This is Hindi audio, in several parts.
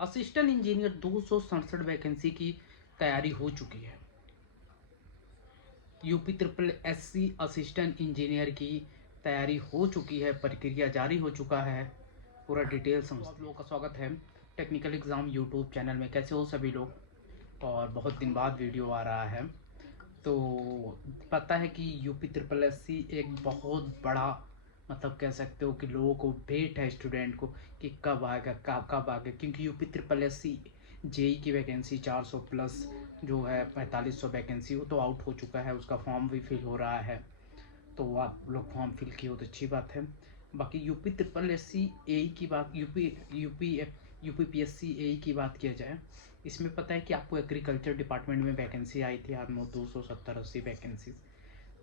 असिस्टेंट इंजीनियर 267 वैकेंसी की तैयारी हो चुकी है। UP triple SC assistant engineer की तैयारी हो चुकी है, प्रक्रिया जारी हो चुका है। पूरा डिटेल समझते हैं। आप लोगों का स्वागत है टेक्निकल एग्ज़ाम यूट्यूब चैनल में। कैसे हो सभी लोग? और बहुत दिन बाद वीडियो आ रहा है। तो पता है कि यूपी ट्रिपल एससी एक बहुत बड़ा, मतलब कह सकते हो कि लोगों को वेट है स्टूडेंट को कि कब आएगा, कब कब आएगा, क्योंकि यूपी ट्रिपल एससी जेई की वैकेंसी 400 प्लस जो है 4500 वैकेंसी वो तो आउट हो चुका है, उसका फॉर्म भी फिल हो रहा है। तो आप लोग फॉर्म फिल किए हो तो अच्छी बात है। बाकी यूपी ट्रिपल एस सी ए की बात, यूपी पी एस सी ए की बात किया जाए, इसमें पता है कि आपको एग्रीकल्चर डिपार्टमेंट में वैकेंसी आई थी ऑलमोस्ट 270-80 वैकेंसीज।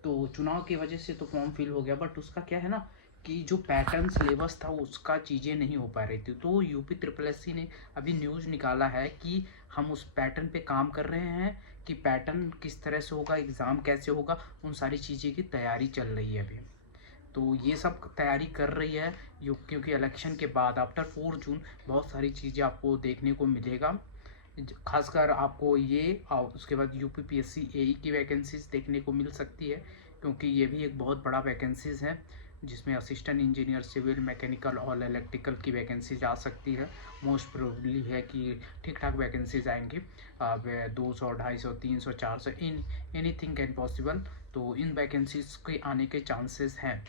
तो चुनाव की वजह से तो फॉर्म फिल हो गया, बट उसका क्या है ना कि जो पैटर्न सिलेबस था उसका चीज़ें नहीं हो पा रही थी। तो यूपी ट्रिपल एस सी ने अभी न्यूज़ निकाला है कि हम उस पैटर्न पे काम कर रहे हैं कि पैटर्न किस तरह से होगा, एग्ज़ाम कैसे होगा, उन सारी चीज़ें की तैयारी चल रही है अभी। तो ये सब तैयारी कर रही है क्योंकि इलेक्शन के बाद आफ्टर 4 जून बहुत सारी चीज़ें आपको देखने को मिलेगा। खासकर आपको ये और उसके बाद यूपी पी एस सी ए की वैकेंसीज देखने को मिल सकती है, क्योंकि ये भी एक बहुत बड़ा वैकेंसीज है जिसमें असिस्टेंट इंजीनियर सिविल मैकेनिकल और इलेक्ट्रिकल की वैकेंसीज आ सकती है। मोस्ट प्रोबेबली है कि ठीक ठाक वैकेंसीज आएंगी। अब 200, 250, 300, 400 इन एनीथिंग कैन पॉसिबल। तो इन वैकेंसीज के आने के चांसेस हैं।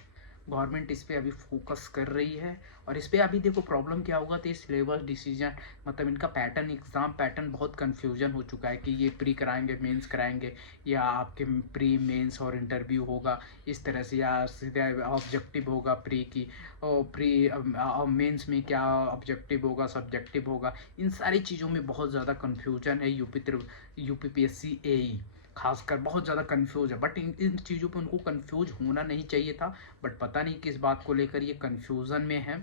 गवर्नमेंट इस पर अभी फोकस कर रही है। और इस पर अभी देखो प्रॉब्लम क्या होगा, तो ये सिलेबस डिसीजन, मतलब इनका पैटर्न, एग्ज़ाम पैटर्न बहुत कन्फ्यूजन हो चुका है कि ये प्री कराएंगे, मेंस कराएंगे, या आपके प्री मेंस और इंटरव्यू होगा इस तरह से, या सीधे ऑब्जेक्टिव होगा प्री की, और प्री मेंस में क्या ऑब्जेक्टिव होगा, सब्जेक्टिव होगा। इन सारी चीज़ों में बहुत ज़्यादा कन्फ्यूजन है। यूपी पी एस सी ए खासकर बहुत ज़्यादा कंफ्यूज है। बट इन चीज़ों पे उनको कंफ्यूज होना नहीं चाहिए था, बट पता नहीं किस बात को लेकर ये कंफ्यूजन में है।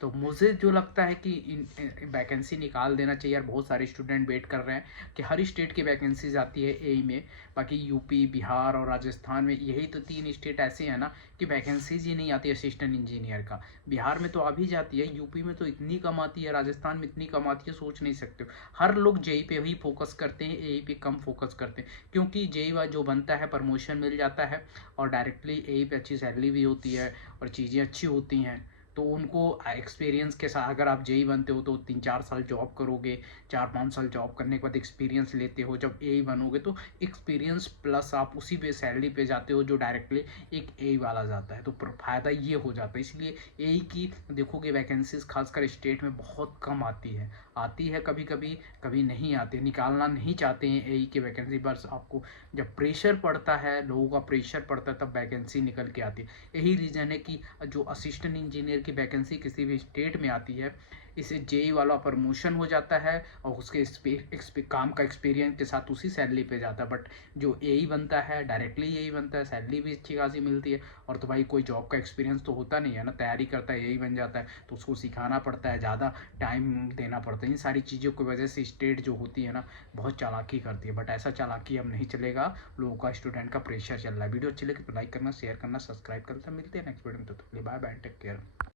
तो मुझे जो लगता है कि इन वैकेंसी निकाल देना चाहिए यार। बहुत सारे स्टूडेंट वेट कर रहे हैं कि हर स्टेट की वैकेंसीज आती है ए में। बाकी यूपी, बिहार और राजस्थान में यही तो 3 स्टेट ऐसे हैं ना कि वैकेंसीज ही नहीं आती असिस्टेंट इंजीनियर का। बिहार में तो आ भी जाती है, यूपी में तो इतनी कम आती है, राजस्थान में इतनी कम आती है, सोच नहीं सकते हो। हर लोग जेई पे ही फोकस करते हैं, ए पे कम फोकस करते हैं, क्योंकि जेई जो बनता है प्रमोशन मिल जाता है और डायरेक्टली ए पे अच्छी सैलरी भी होती है और चीज़ें अच्छी होती हैं। तो उनको एक्सपीरियंस के साथ, अगर आप जेई बनते हो तो 3-4 साल जॉब करोगे, 4-5 साल जॉब करने के बाद एक्सपीरियंस लेते हो, जब ए बनोगे तो एक्सपीरियंस प्लस आप उसी पे सैलरी पे जाते हो जो डायरेक्टली एक ए वाला जाता है। तो फ़ायदा ये हो जाता है। इसलिए ए की देखोगे वैकेंसीज खासकर स्टेट में बहुत कम आती है कभी कभी, कभी नहीं आती, निकालना नहीं चाहते हैं ए की वैकेंसी। बस आपको जब प्रेशर पड़ता है, लोगों का प्रेशर पड़ता है, तब वैकेंसी निकल के आती है। यही रीज़न है कि जो असिस्टेंट इंजीनियर की वैकेंसी किसी भी स्टेट में आती है, इसे जेई वाला प्रमोशन हो जाता है और उसके काम का एक्सपीरियंस के साथ उसी सैलरी पे जाता है। बट जो एई बनता है डायरेक्टली यही बनता है, सैलरी भी अच्छी खासी मिलती है। और तो भाई कोई जॉब का एक्सपीरियंस तो होता नहीं है ना, तैयारी करता है यही बन जाता है, तो उसको सिखाना पड़ता है, ज़्यादा टाइम देना पड़ता है। इन सारी चीज़ों की वजह से स्टेट जो होती है ना बहुत चालाकी करती है। बट ऐसा चालाकी अब नहीं चलेगा, लोगों का, स्टूडेंट का प्रेशर चल रहा है। वीडियो अच्छी लगी तो लाइक करना, शेयर करना, सब्सक्राइब करना। मिलते हैं नेक्स्ट वीडियो में, तो बाय बाय, टेक केयर।